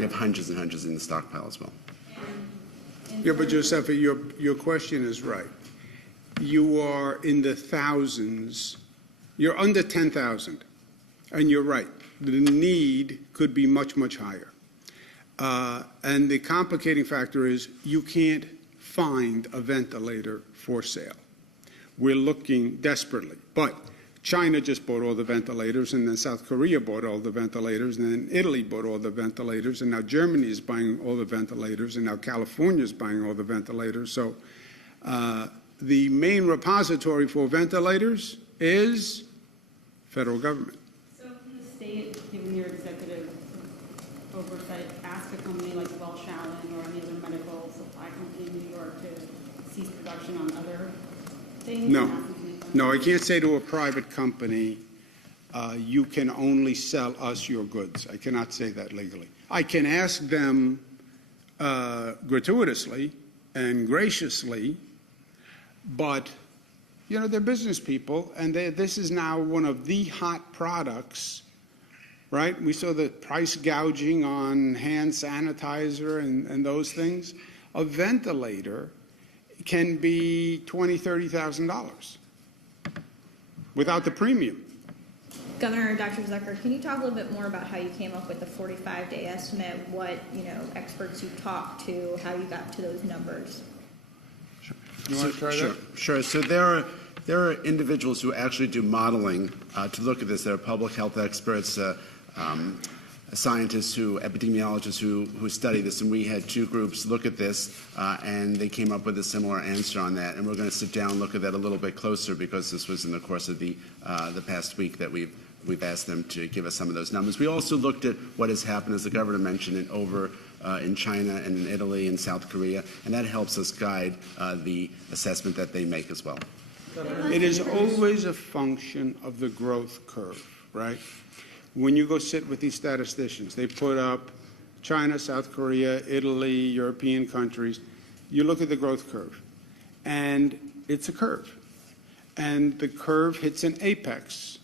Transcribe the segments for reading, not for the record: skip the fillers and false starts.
We have hundreds and hundreds in the stockpile as well. Yeah, but Giuseppe, your question is right. You are in the thousands. You're under 10,000, and you're right. The need could be much, much higher. And the complicating factor is you can't find a ventilator for sale. We're looking desperately, but China just bought all the ventilators, and then South Korea bought all the ventilators, and then Italy bought all the ventilators, and now Germany is buying all the ventilators, and now California is buying all the ventilators. So the main repository for ventilators is federal government. So can the state, given your executive oversight, ask a company like Welsh Allen or any other medical supply company in New York to cease production on other things? No, I can't say to a private company, you can only sell us your goods. I cannot say that legally. I can ask them gratuitously and graciously, but, you know, they're business people, and this is now one of the hot products, right? We saw the price gouging on hand sanitizer and those things. A ventilator can be $20,000, $30,000 without the premium. Governor Dr. Zucker, can you talk a little bit more about how you came up with the 45-day estimate, what experts you talked to, how you got to those numbers? Sure. You want to try that? Sure. So there are individuals who actually do modeling to look at this. There are public health experts, scientists, epidemiologists who study this, and we had two groups look at this, and they came up with a similar answer on that. And we're going to sit down and look at that a little bit closer because this was in the course of the past week that we've asked them to give us some of those numbers. We also looked at what has happened, as the governor mentioned, in China and in Italy and South Korea, and that helps us guide the assessment that they make as well. It is always a function of the growth curve, right? When you go sit with these statisticians, they put up China, South Korea, Italy, European countries. You look at the growth curve, and it's a curve. And the curve hits an apex.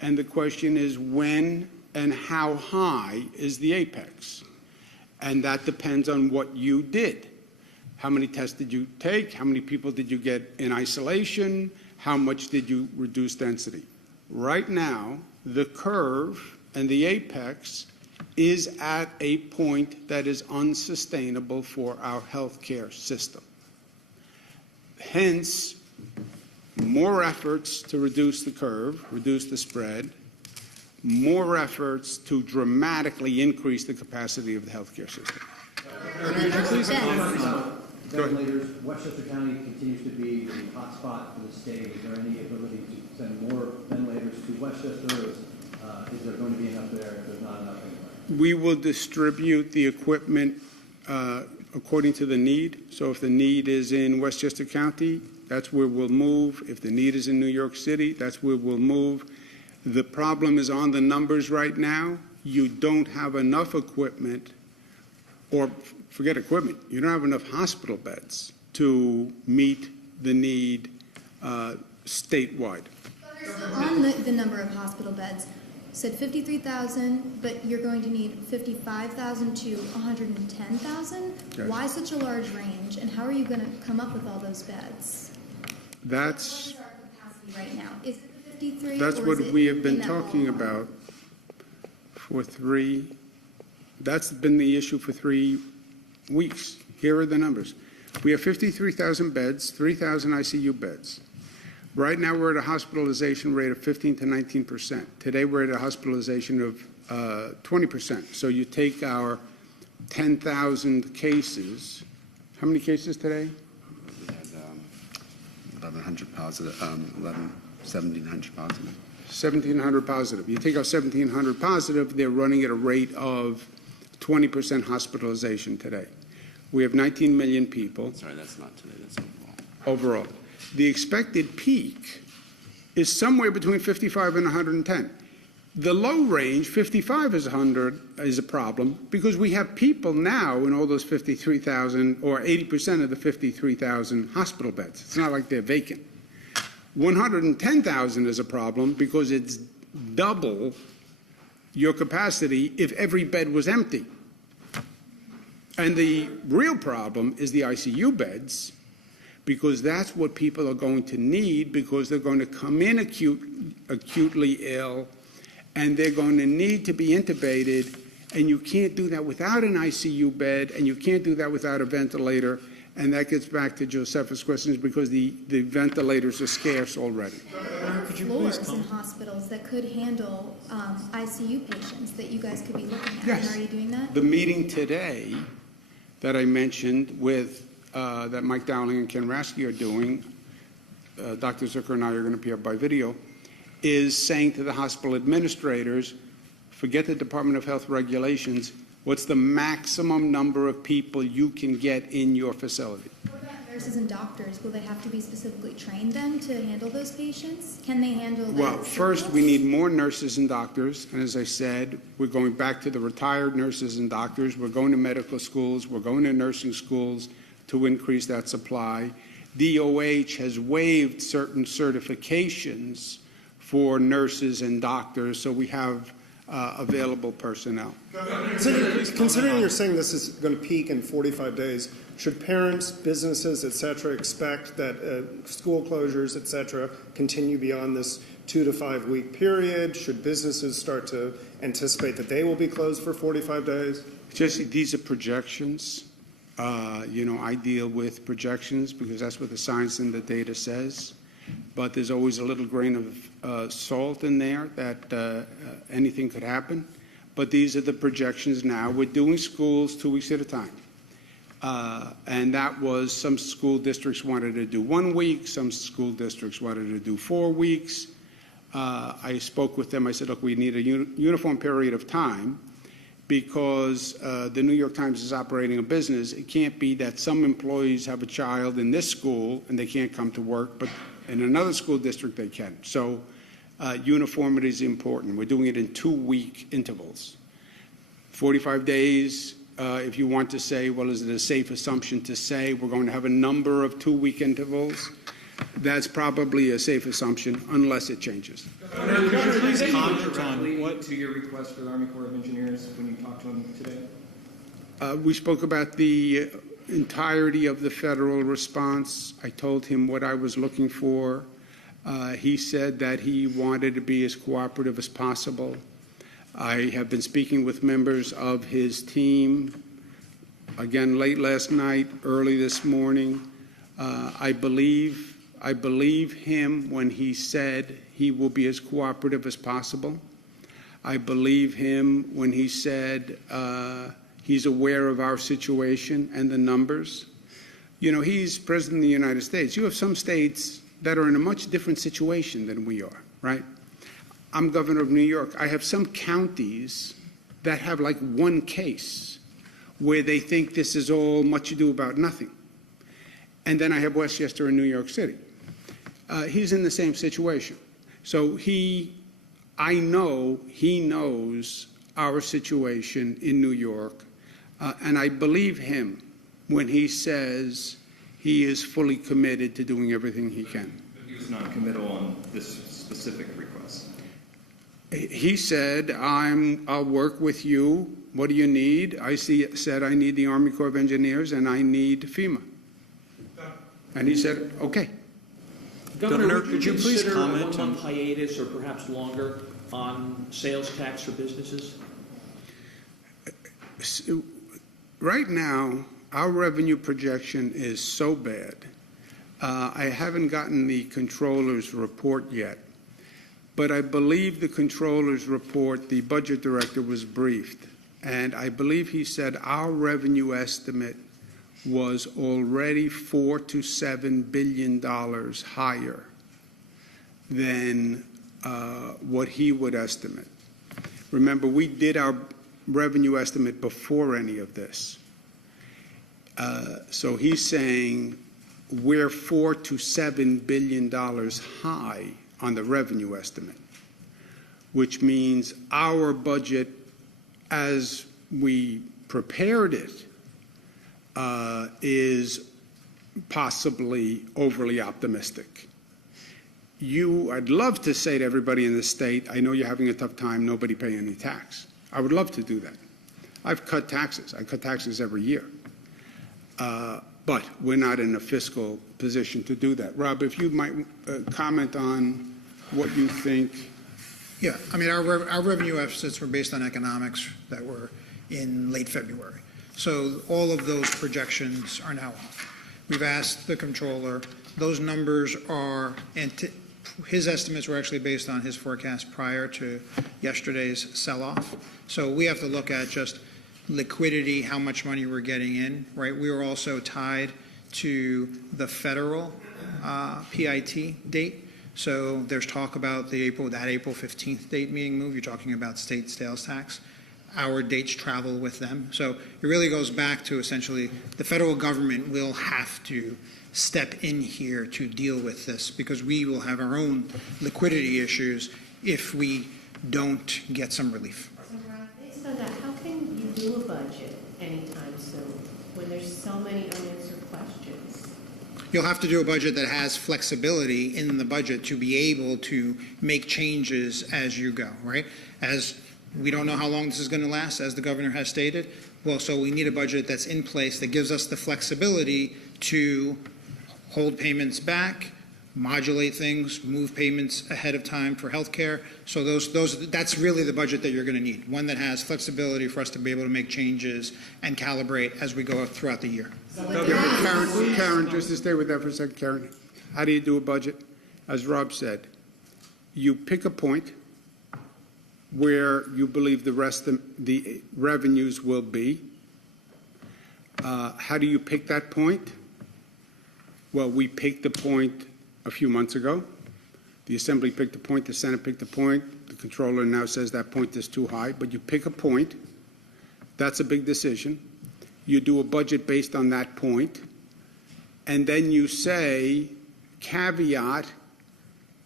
And the question is when and how high is the apex? And that depends on what you did. How many tests did you take? How many people did you get in isolation? How much did you reduce density? Right now, the curve and the apex is at a point that is unsustainable for our healthcare system. Hence, more efforts to reduce the curve, reduce the spread, more efforts to dramatically increase the capacity of the healthcare system. Ventilators, Westchester County continues to be the hotspot for the state. Is there any ability to send more ventilators to Westchester? Is there going to be enough there if there's not enough anywhere? We will distribute the equipment according to the need. So if the need is in Westchester County, that's where we'll move. If the need is in New York City, that's where we'll move. The problem is on the numbers right now. You don't have enough equipment, or forget equipment, you don't have enough hospital beds to meet the need statewide. On the number of hospital beds, said 53,000, but you're going to need 55,000 to 110,000. Yes. Why such a large range, and how are you going to come up with all those beds? That's what is our capacity right now? Is it 53? That's what we have been talking about for that's been the issue for 3 weeks. Here are the numbers. We have 53,000 beds, 3,000 ICU beds. Right now we're at a hospitalization rate of 15 to 19%. Today we're at a hospitalization of 20%. So you take our 10,000 cases. How many cases today? We had 1,100 positive, 1,700 positive. 1,700 positive. You take our 1,700 positive, they're running at a rate of 20% hospitalization today. We have 19 million people. Sorry, that's not today, that's overall. The expected peak is somewhere between 55 and 110. The low range, 55 is a problem because we have people now in all those 53,000 or 80% of the 53,000 hospital beds. It's not like they're vacant. 110,000 is a problem because it's double your capacity if every bed was empty. And the real problem is the ICU beds, because that's what people are going to need, because they're going to come in acutely ill, and they're going to need to be intubated, and you can't do that without an ICU bed, and you can't do that without a ventilator. And that gets back to Josefa's questions, because the ventilators are scarce already. Could you floors in hospitals that could handle ICU patients that you guys could be looking at. Yes. And are you doing that? The meeting today that I mentioned with that Mike Dowling and Ken Rasky are doing, Dr. Zucker and I are going to appear by video, is saying to the hospital administrators, forget the Department of Health regulations, what's the maximum number of people you can get in your facility? What about nurses and doctors? Will they have to be specifically trained then to handle those patients? Can they handle that? Well, first we need more nurses and doctors, and as I said, we're going back to the retired nurses and doctors. We're going to medical schools. We're going to nursing schools to increase that supply. DOH has waived certain certifications for nurses and doctors, so we have available personnel. Considering you're saying this is going to peak in 45 days, should parents, businesses, et cetera, expect that school closures, et cetera, continue beyond this 2 to 5 week period? Should businesses start to anticipate that they will be closed for 45 days? Jesse, these are projections. I deal with projections because that's what the science and the data says. But there's always a little grain of salt in there that anything could happen. But these are the projections now. We're doing schools 2 weeks at a time. And that was, some school districts wanted to do 1 week, some school districts wanted to do 4 weeks. I spoke with them. I said, look, we need a uniform period of time because the New York Times is operating a business. It can't be that some employees have a child in this school and they can't come to work, but in another school district they can. So uniformity is important. We're doing it in 2 week intervals. 45 days, if you want to say, well, is it a safe assumption to say we're going to have a number of 2 week intervals? That's probably a safe assumption unless it changes. Could you please comment directly to your request for the Army Corps of Engineers when you talked to them today? We spoke about the entirety of the federal response. I told him what I was looking for. He said that he wanted to be as cooperative as possible. I have been speaking with members of his team, again, late last night, early this morning. I believe him when he said he will be as cooperative as possible. I believe him when he said he's aware of our situation and the numbers. You know, he's President of the United States. You have some states that are in a much different situation than we are, right? I'm governor of New York. I have some counties that have like 1 case where they think this is all much ado about nothing. And then I have Westchester in New York City. He's in the same situation. So I know he knows our situation in New York, and I believe him when he says he is fully committed to doing everything he can. But he was not committal on this specific request. He said, I'll work with you. What do you need? I said, I need the Army Corps of Engineers and I need FEMA. And he said, okay. Governor, could you please comment on a 1-month hiatus or perhaps longer on sales tax for businesses? Right now, our revenue projection is so bad. I haven't gotten the controller's report yet, but I believe the controller's report, the budget director was briefed, and I believe he said our revenue estimate was already $4 to $7 billion higher than what he would estimate. Remember, we did our revenue estimate before any of this. So he's saying we're $4 to $7 billion high on the revenue estimate, which means our budget, as we prepared it, is possibly overly optimistic. I'd love to say to everybody in the state, I know you're having a tough time, nobody pay any tax. I would love to do that. I've cut taxes. I cut taxes every year. But we're not in a fiscal position to do that. Rob, if you might comment on what you think. Yeah, I mean, our revenue estimates were based on economics that were in late February. So all of those projections are now off. We've asked the controller, those numbers are, his estimates were actually based on his forecast prior to yesterday's sell-off. So we have to look at just liquidity, how much money we're getting in, right? We were also tied to the federal PIT date. So there's talk about that April 15th date being moved. You're talking about state sales tax. Our dates travel with them. So it really goes back to essentially the federal government will have to step in here to deal with this because we will have our own liquidity issues if we don't get some relief. So, Rob, based on that, how can you do a budget anytime soon when there's so many unanswered questions? You'll have to do a budget that has flexibility in the budget to be able to make changes as you go, right? As we don't know how long this is going to last, as the governor has stated. Well, so we need a budget that's in place that gives us the flexibility to hold payments back, modulate things, move payments ahead of time for health care. So that's really the budget that you're going to need, one that has flexibility for us to be able to make changes and calibrate as we go throughout the year. Karen, just to stay with that for a second, Karen, how do you do a budget? As Rob said, you pick a point where you believe the rest of the revenues will be. How do you pick that point? Well, we picked the point a few months ago. The Assembly picked a point, the Senate picked a point. The controller now says that point is too high, but you pick a point. That's a big decision. You do a budget based on that point, and then you say, caveat,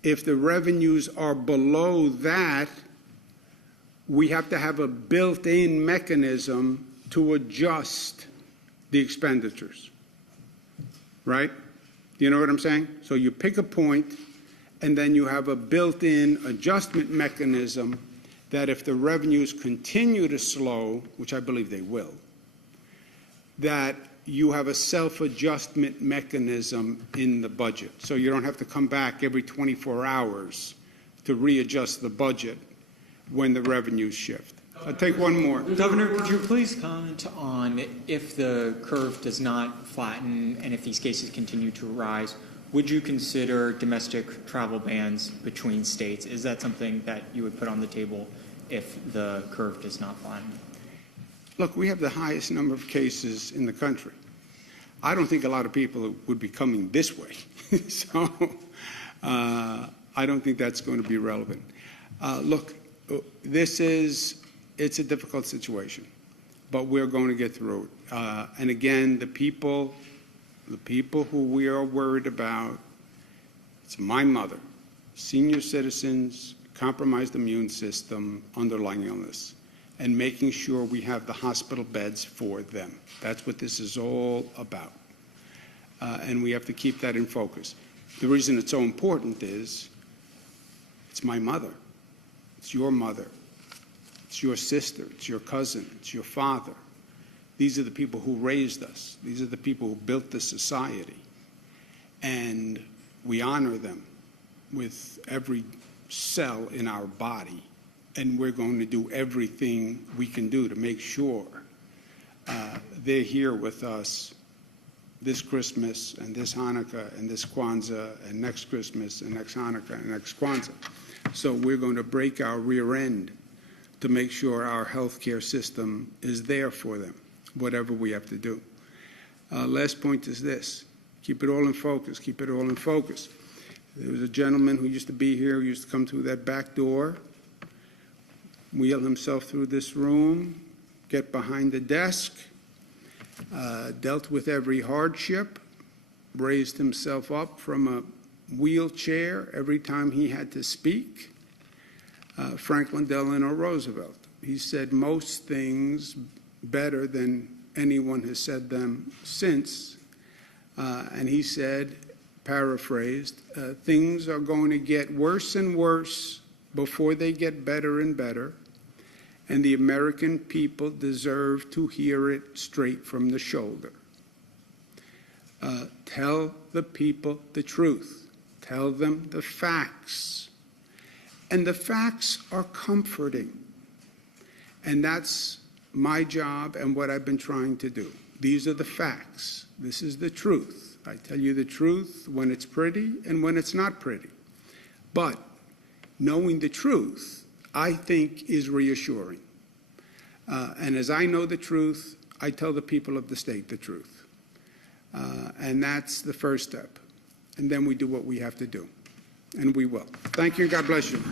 if the revenues are below that, we have to have a built-in mechanism to adjust the expenditures, right? Do you know what I'm saying? So you pick a point, and then you have a built-in adjustment mechanism that if the revenues continue to slow, which I believe they will, that you have a self-adjustment mechanism in the budget. So you don't have to come back every 24 hours to readjust the budget when the revenues shift. I'll take one more. Governor, could you please comment on if the curve does not flatten and if these cases continue to rise, would you consider domestic travel bans between states? Is that something that you would put on the table if the curve does not flatten? Look, we have the highest number of cases in the country. I don't think a lot of people would be coming this way. So I don't think that's going to be relevant. Look, it's a difficult situation, but we're going to get through it. And again, the people who we are worried about, it's my mother, senior citizens, compromised immune system, underlying illness, and making sure we have the hospital beds for them. That's what this is all about. And we have to keep that in focus. The reason it's so important is it's my mother. It's your mother. It's your sister. It's your cousin. It's your father. These are the people who raised us. These are the people who built this society. And we honor them with every cell in our body. And we're going to do everything we can do to make sure they're here with us this Christmas and this Hanukkah and this Kwanzaa and next Christmas and next Hanukkah and next Kwanzaa. So we're going to break our rear end to make sure our healthcare system is there for them, whatever we have to do. Last point is this. Keep it all in focus. Keep it all in focus. There was a gentleman who used to be here, who used to come through that back door, wheel himself through this room, get behind the desk, dealt with every hardship, raised himself up from a wheelchair every time he had to speak. Franklin Delano Roosevelt. He said most things better than anyone has said them since. And he said, paraphrased, things are going to get worse and worse before they get better and better. And the American people deserve to hear it straight from the shoulder. Tell the people the truth. Tell them the facts. And the facts are comforting. And that's my job and what I've been trying to do. These are the facts. This is the truth. I tell you the truth when it's pretty and when it's not pretty. But knowing the truth, I think, is reassuring. And as I know the truth, I tell the people of the state the truth. And that's the first step. And then we do what we have to do. And we will. Thank you, and God bless you.